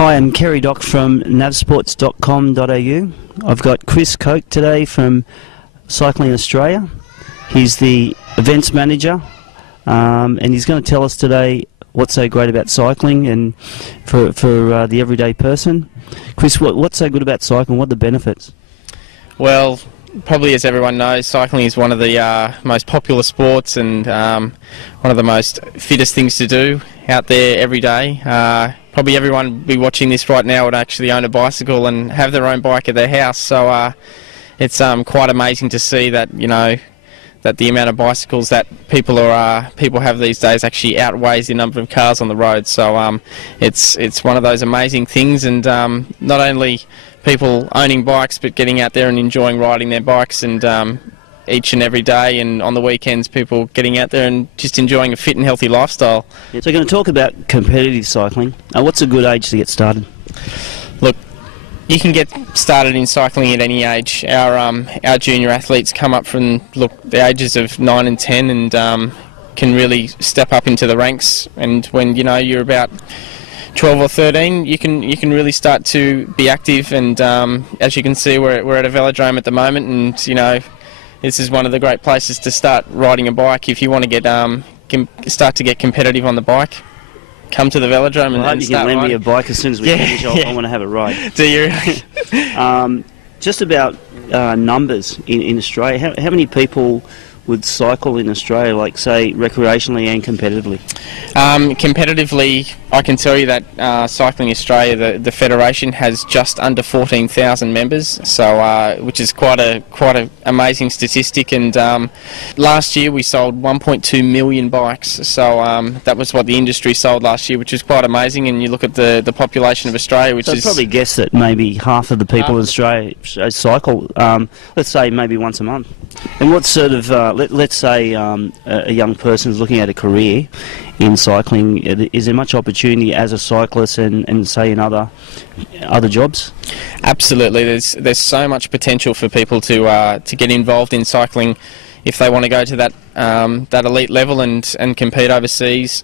Hi, I'm Kerry Dock from Navsports.com.au. I've got Kris Koke today from Cycling Australia. He's the Events Manager, and he's going to tell us today what's so great about cycling and for the everyday person. Kris, what's so good about cycling? What are the benefits? Well, probably as everyone knows, cycling is one of the most popular sports and one of the most fittest things to do out there every day. Probably everyone will be watching this right now would actually own a bicycle and have their own bike at their house. So it's quite amazing to see that, you know, that the amount of bicycles that people have these days actually outweighs the number of cars on the road. So it's one of those amazing things, and not only people owning bikes but getting out there and enjoying riding their bikes, and each and every day and on the weekends people getting out there and just enjoying a fit and healthy lifestyle. So we're going to talk about competitive cycling. What's a good age to get started? Look, you can get started in cycling at any age. Our junior athletes come up from the ages of 9 and 10 and can really step up into the ranks, and when you're about 12 or 13, you can really start to be active, and as you can see, we're at a velodrome at the moment, and this is one of the great places to start riding a bike if you want to get start to get competitive on the bike. Come to the velodrome and you start can lend riding. me a bike as soon as we finish. I want to have a ride. Do you? Just about numbers in Australia. How many people would cycle in Australia, like say recreationally and competitively? Competitively, I can tell you that Cycling Australia, the federation, has just under 14,000 members, so which is quite a amazing statistic. And last year we sold 1.2 million bikes, so that was what the industry sold last year, which is quite amazing. And you look at the population of Australia, which so is... I'd probably guess that maybe half of the people in Australia cycle, let's say maybe once a month. And what sort of, let's say a young person is looking at a career in cycling, is there much opportunity as a cyclist and say in other jobs? Absolutely, there's so much potential for people to get involved in cycling if they want to go to that elite level and compete overseas.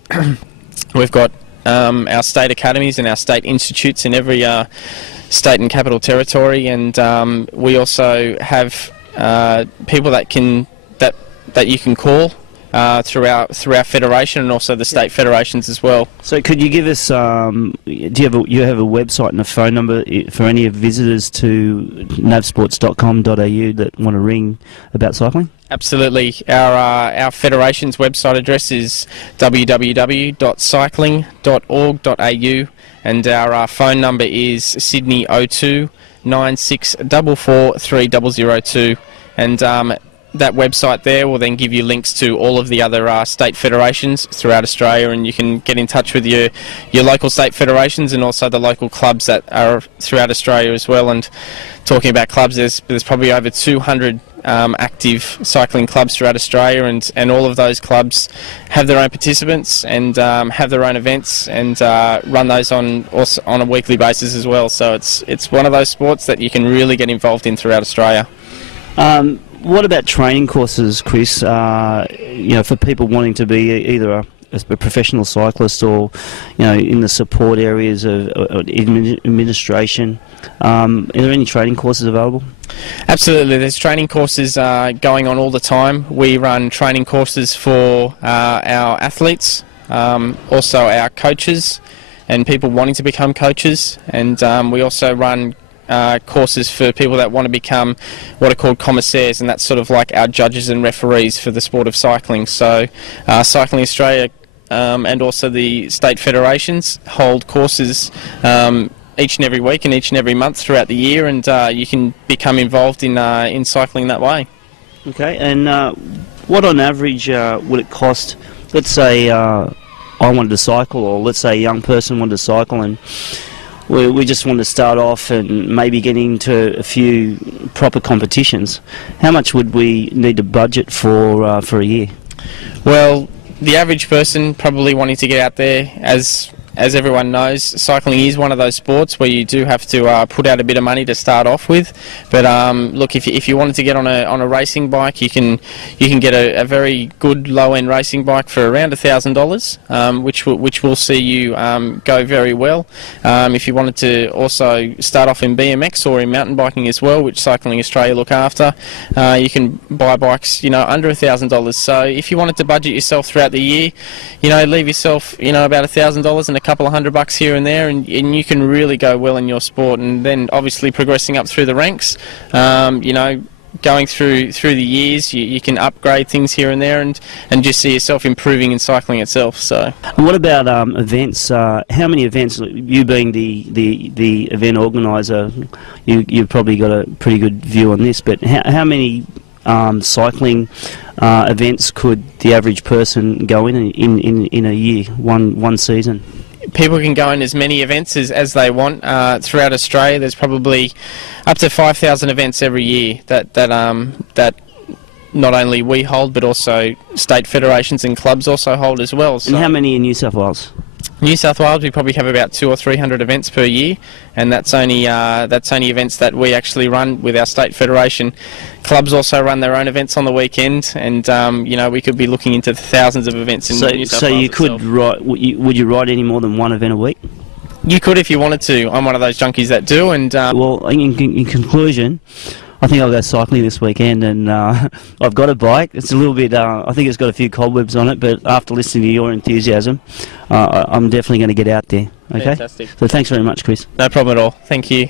We've got our state academies and our state institutes in every state and capital territory, and we also have people that you can call through our federation, and also the state federations as well. So could you give us, do you have a website and a phone number for any visitors to navsports.com.au that want to ring about cycling? Absolutely. Our federation's website address is www.cycling.org.au, and our phone number is Sydney 02 9644 3002, and that website there will then give you links to all of the other state federations throughout Australia, and you can get in touch with your local state federations and also the local clubs that are throughout Australia as well. And talking about clubs, there's probably over 200 active cycling clubs throughout Australia, and all of those clubs have their own participants and have their own events and run those on a weekly basis as well. So it's one of those sports that you can really get involved in throughout Australia. What about training courses, Kris? For people wanting to be either a professional cyclist or, in the support areas of administration. Are there any training courses available? Absolutely, there's training courses going on all the time. We run training courses for our athletes, also our coaches and people wanting to become coaches, and we also run courses for people that want to become what are called commissaires, and that's sort of like our judges and referees for the sport of cycling. So Cycling Australia and also the state federations hold courses each and every week and each and every month throughout the year, and you can become involved in cycling that way. Okay, and what on average would it cost? Let's say I wanted to cycle, or let's say a young person wanted to cycle, and we just want to start off and maybe get into a few proper competitions. How much would we need to budget for a year? Well, the average person probably wanting to get out there, as as everyone knows, cycling is one of those sports where you do have to put out a bit of money to start off with. But look, if you wanted to get on a racing bike, you can get a very good low-end racing bike for around $1,000, which will see you go very well. If you wanted to also start off in BMX or in mountain biking as well, which Cycling Australia look after, you can buy bikes, under $1,000. So if you wanted to budget yourself throughout the year, leave yourself, about $1,000 and a couple of $100 here and there, and you can really go well in your sport. And then obviously progressing up through the ranks, going through the years, you can upgrade things here and there, and just see yourself improving in cycling itself. So, what about events? How many events? You being the event organizer, you've probably got a pretty good view on this. But how many cycling events could the average person go in a year, one season? People can go in as many events as they want throughout Australia. There's probably up to 5,000 events every year that not only we hold, but also state federations and clubs also hold as well. So and how many in New South Wales? New South Wales, we probably have about 200 or 300 events per year, and that's only events that we actually run with our state federation. Clubs also run their own events on the weekend, and we could be looking into thousands of events in New South Wales. So you could ride? Would you ride any more than one event a week? You could if you wanted to. I'm one of those junkies that do. And well, in conclusion, I think I'll go cycling this weekend, and I've got a bike. It's a little bit, I think it's got a few cobwebs on it, but after listening to your enthusiasm, I'm definitely going to get out there. Okay? Fantastic. So thanks very much, Kris. No problem at all. Thank you.